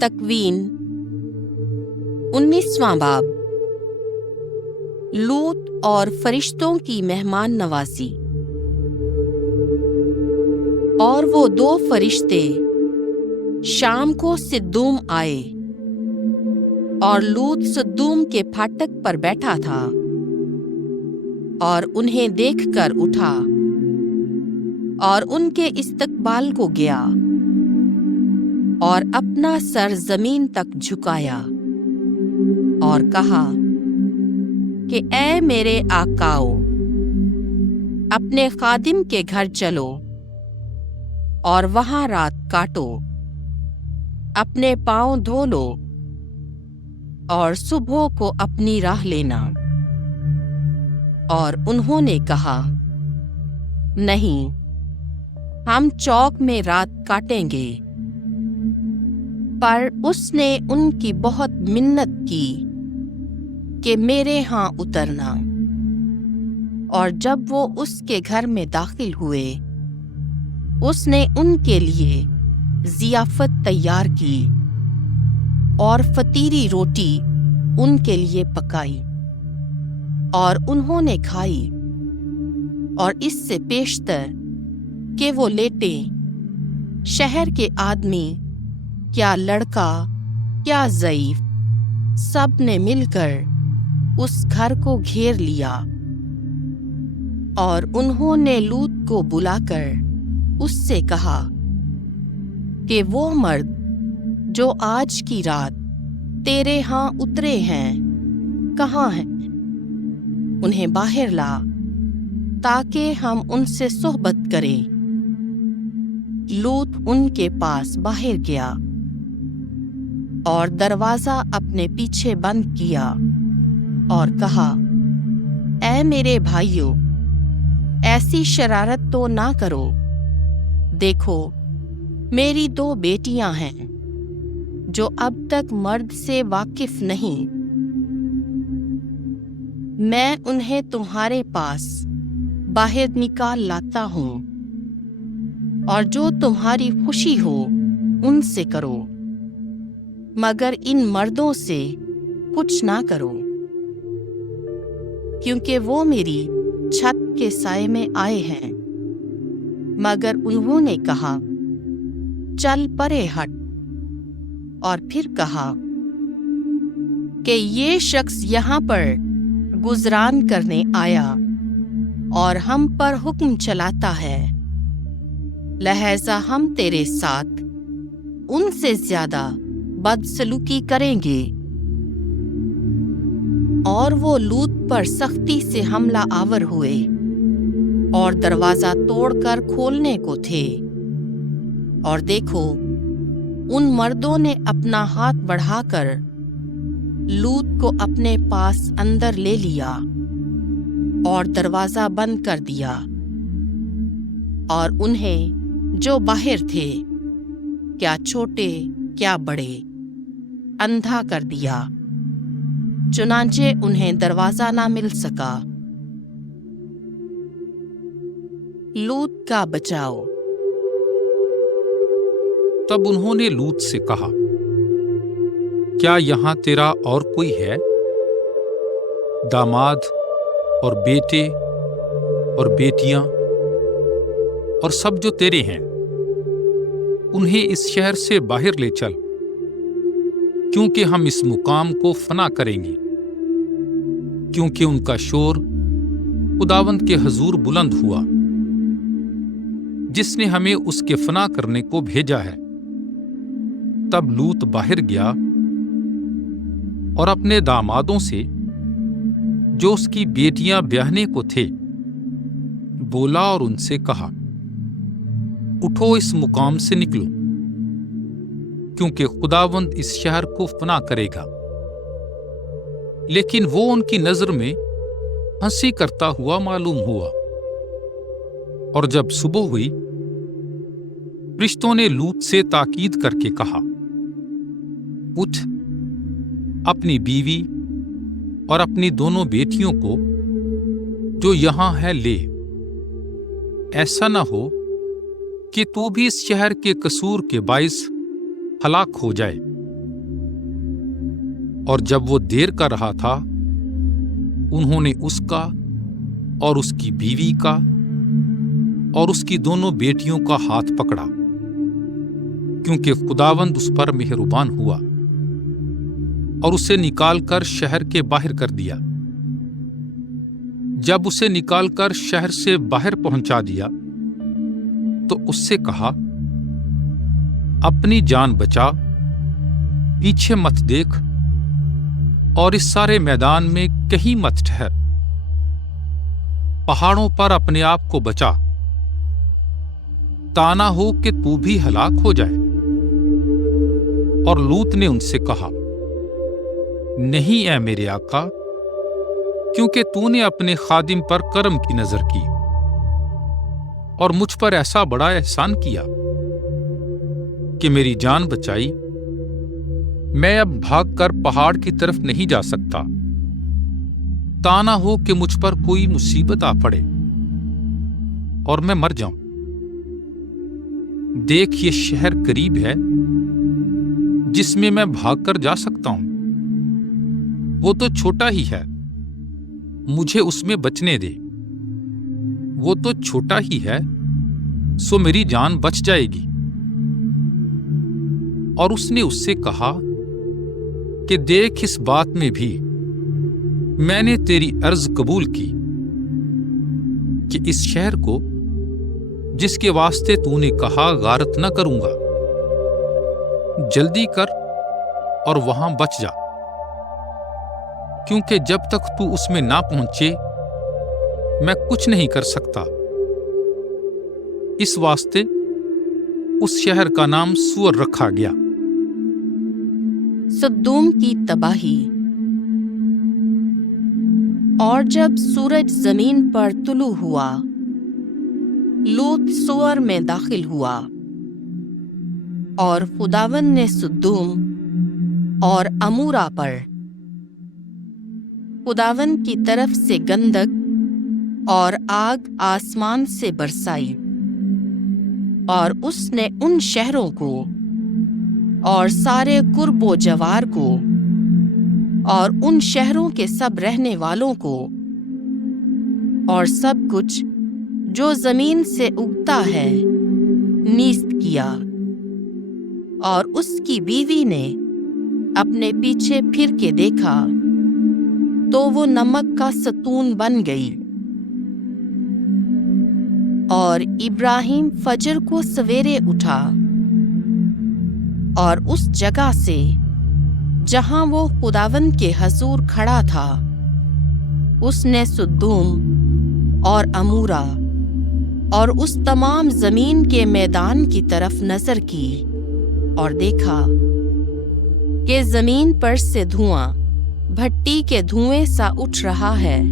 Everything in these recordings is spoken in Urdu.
تکوین 19واں باب لوط اور فرشتوں کی مہمان نوازی۔ اور وہ 2 فرشتے شام کو سدوم آئے، اور لوط سدوم کے پھاٹک پر بیٹھا تھا، اور انہیں دیکھ کر اٹھا اور ان کے استقبال کو گیا اور اپنا سر زمین تک جھکایا اور کہا کہ اے میرے آقاؤ، اپنے خادم کے گھر چلو اور وہاں رات کاٹو، اپنے پاؤں دھو لو اور صبح کو اپنی راہ لینا۔ اور انہوں نے کہا، نہیں، ہم چوک میں رات کاٹیں گے۔ پر اس نے ان کی بہت منت کی کہ میرے ہاں اترنا۔ اور جب وہ اس کے گھر میں داخل ہوئے، اس نے ان کے لیے ضیافت تیار کی اور فطیری روٹی ان کے لیے پکائی، اور انہوں نے کھائی۔ اور اس سے پیشتر کہ وہ لیٹے، شہر کے آدمی، کیا لڑکا کیا ضعیف، سب نے مل کر اس گھر کو گھیر لیا۔ اور انہوں نے لوط کو بلا کر اس سے کہا کہ وہ مرد جو آج کی رات تیرے ہاں اترے ہیں کہاں ہیں؟ انہیں باہر لا تاکہ ہم ان سے صحبت کریں۔ لوط ان کے پاس باہر گیا اور دروازہ اپنے پیچھے بند کیا اور کہا، اے میرے بھائیو، ایسی شرارت تو نہ کرو۔ دیکھو، میری 2 بیٹیاں ہیں جو اب تک مرد سے واقف نہیں۔ میں انہیں تمہارے پاس باہر نکال لاتا ہوں، اور جو تمہاری خوشی ہو ان سے کرو، مگر ان مردوں سے کچھ نہ کرو، کیونکہ وہ میری چھت کے سائے میں آئے ہیں۔ مگر انہوں نے کہا، چل پرے ہٹ۔ اور پھر کہا کہ یہ شخص یہاں پر گزران کرنے آیا اور ہم پر حکم چلاتا ہے، لہذا ہم تیرے ساتھ ان سے زیادہ بدسلوکی کریں گے۔ اور وہ لوط پر سختی سے حملہ آور ہوئے اور دروازہ توڑ کر کھولنے کو تھے، اور دیکھو، ان مردوں نے اپنا ہاتھ بڑھا کر لوط کو اپنے پاس اندر لے لیا اور دروازہ بند کر دیا، اور انہیں جو باہر تھے، کیا چھوٹے کیا بڑے، اندھا کر دیا، چنانچہ انہیں دروازہ نہ مل سکا۔ لوط کا بچاؤ۔ تب انہوں نے لوط سے کہا، کیا یہاں تیرا اور کوئی ہے؟ داماد اور بیٹے اور بیٹیاں اور سب جو تیرے ہیں، انہیں اس شہر سے باہر لے چل، کیونکہ ہم اس مقام کو فنا کریں گے، کیونکہ ان کا شور خداوند کے حضور بلند ہوا، جس نے ہمیں اس کے فنا کرنے کو بھیجا ہے۔ تب لوط باہر گیا اور اپنے دامادوں سے، جو اس کی بیٹیاں بیاہنے کو تھے، بولا اور ان سے کہا، اٹھو، اس مقام سے نکلو، کیونکہ خداوند اس شہر کو فنا کرے گا۔ لیکن وہ ان کی نظر میں ہنسی کرتا ہوا معلوم ہوا۔ اور جب صبح ہوئی، فرشتوں نے لوط سے تاکید کر کے کہا، اٹھ، اپنی بیوی اور اپنی دونوں بیٹیوں کو جو یہاں ہے لے، ایسا نہ ہو کہ تو بھی اس شہر کے قصور کے باعث ہلاک ہو جائے۔ اور جب وہ دیر کر رہا تھا انہوں نے اس کا اور اس کی بیوی کا اور اس کی دونوں بیٹیوں کا ہاتھ پکڑا، کیونکہ خداوند اس پر مہربان ہوا، اور اسے نکال کر شہر کے باہر کر دیا۔ جب اسے نکال کر شہر سے باہر پہنچا دیا تو اس سے کہا، اپنی جان بچا، پیچھے مت دیکھ اور اس سارے میدان میں کہیں مت ٹھہر، پہاڑوں پر اپنے آپ کو بچا، تانا ہو کہ تو بھی ہلاک ہو جائے۔ اور لوط نے ان سے کہا، نہیں اے میرے آقا، کیونکہ تو نے اپنے خادم پر کرم کی نظر کی اور مجھ پر ایسا بڑا احسان کیا کہ میری جان بچائی۔ میں اب بھاگ کر پہاڑ کی طرف نہیں جا سکتا، تانا ہو کہ مجھ پر کوئی مصیبت آ پڑے اور میں مر جاؤں۔ دیکھ، یہ شہر قریب ہے جس میں میں بھاگ کر جا سکتا ہوں، وہ تو چھوٹا ہی ہے، مجھے اس میں بچنے دے۔ وہ تو چھوٹا ہی ہے، سو میری جان بچ جائے گی۔ اور اس نے اس سے کہا کہ دیکھ، اس بات میں بھی میں نے تیری عرض قبول کی کہ اس شہر کو جس کے واسطے تو نے کہا غارت نہ کروں گا، جلدی کر اور وہاں بچ جا، کیونکہ جب تک تو اس میں نہ پہنچے میں کچھ نہیں کر سکتا۔ اس واسطے اس شہر کا نام سور رکھا گیا۔ سدوم کی تباہی۔ اور جب سورج زمین پر طلوع ہوا، لوط سور میں داخل ہوا، اور خداوند نے سدوم اور عمورہ پر خداوند کی طرف سے گندک اور آگ آسمان سے برسائی، اور اس نے ان شہروں کو اور سارے قرب و جوار کو اور ان شہروں کے سب رہنے والوں کو اور سب کچھ جو زمین سے اگتا ہے نیست کیا۔ اور اس کی بیوی نے اپنے پیچھے پھر کے دیکھا تو وہ نمک کا ستون بن گئی۔ اور ابراہیم فجر کو سویرے اٹھا اور اس جگہ سے جہاں وہ خداوند کے حضور کھڑا تھا، اس نے سدوم اور عمورہ اور اس تمام زمین کے میدان کی طرف نظر کی، اور دیکھا کہ زمین پر سے دھواں بھٹی کے دھوئیں سا اٹھ رہا ہے۔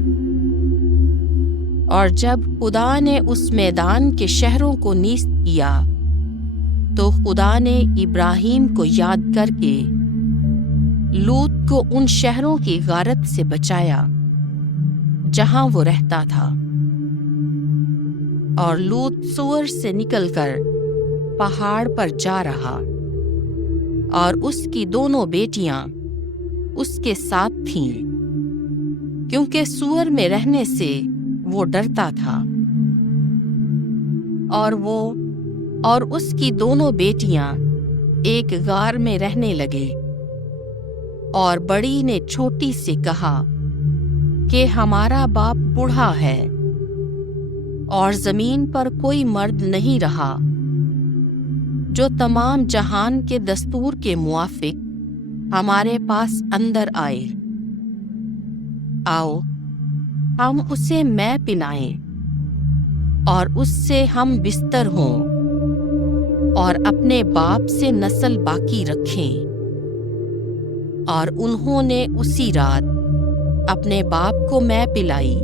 اور جب خدا نے اس میدان کے شہروں کو نیست کیا تو خدا نے ابراہیم کو یاد کر کے لوط کو ان شہروں کی غارت سے بچایا جہاں وہ رہتا تھا۔ اور لوط سور سے نکل کر پہاڑ پر جا رہا، اور اس کی دونوں بیٹیاں اس کے ساتھ تھیں، کیونکہ سور میں رہنے سے وہ ڈرتا تھا۔ اور وہ اور اس کی دونوں بیٹیاں ایک غار میں رہنے لگے۔ اور بڑی نے چھوٹی سے کہا کہ ہمارا باپ بوڑھا ہے اور زمین پر کوئی مرد نہیں رہا جو تمام جہان کے دستور کے موافق ہمارے پاس اندر آئے۔ آؤ ہم اسے مے پلائیں اور اس سے ہم بستر ہوں اور اپنے باپ سے نسل باقی رکھیں۔ اور انہوں نے اسی رات اپنے باپ کو مے پلائی۔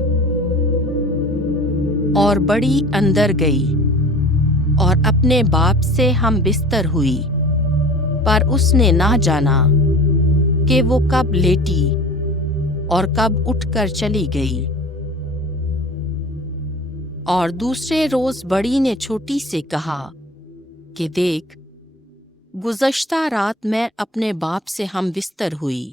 اور بڑی اندر گئی اور اپنے باپ سے ہم بستر ہوئی، پر اس نے نہ جانا کہ وہ کب لیٹی اور کب اٹھ کر چلی گئی۔ اور دوسرے روز بڑی نے چھوٹی سے کہا کہ دیکھ، گزشتہ رات میں اپنے باپ سے ہم بستر ہوئی،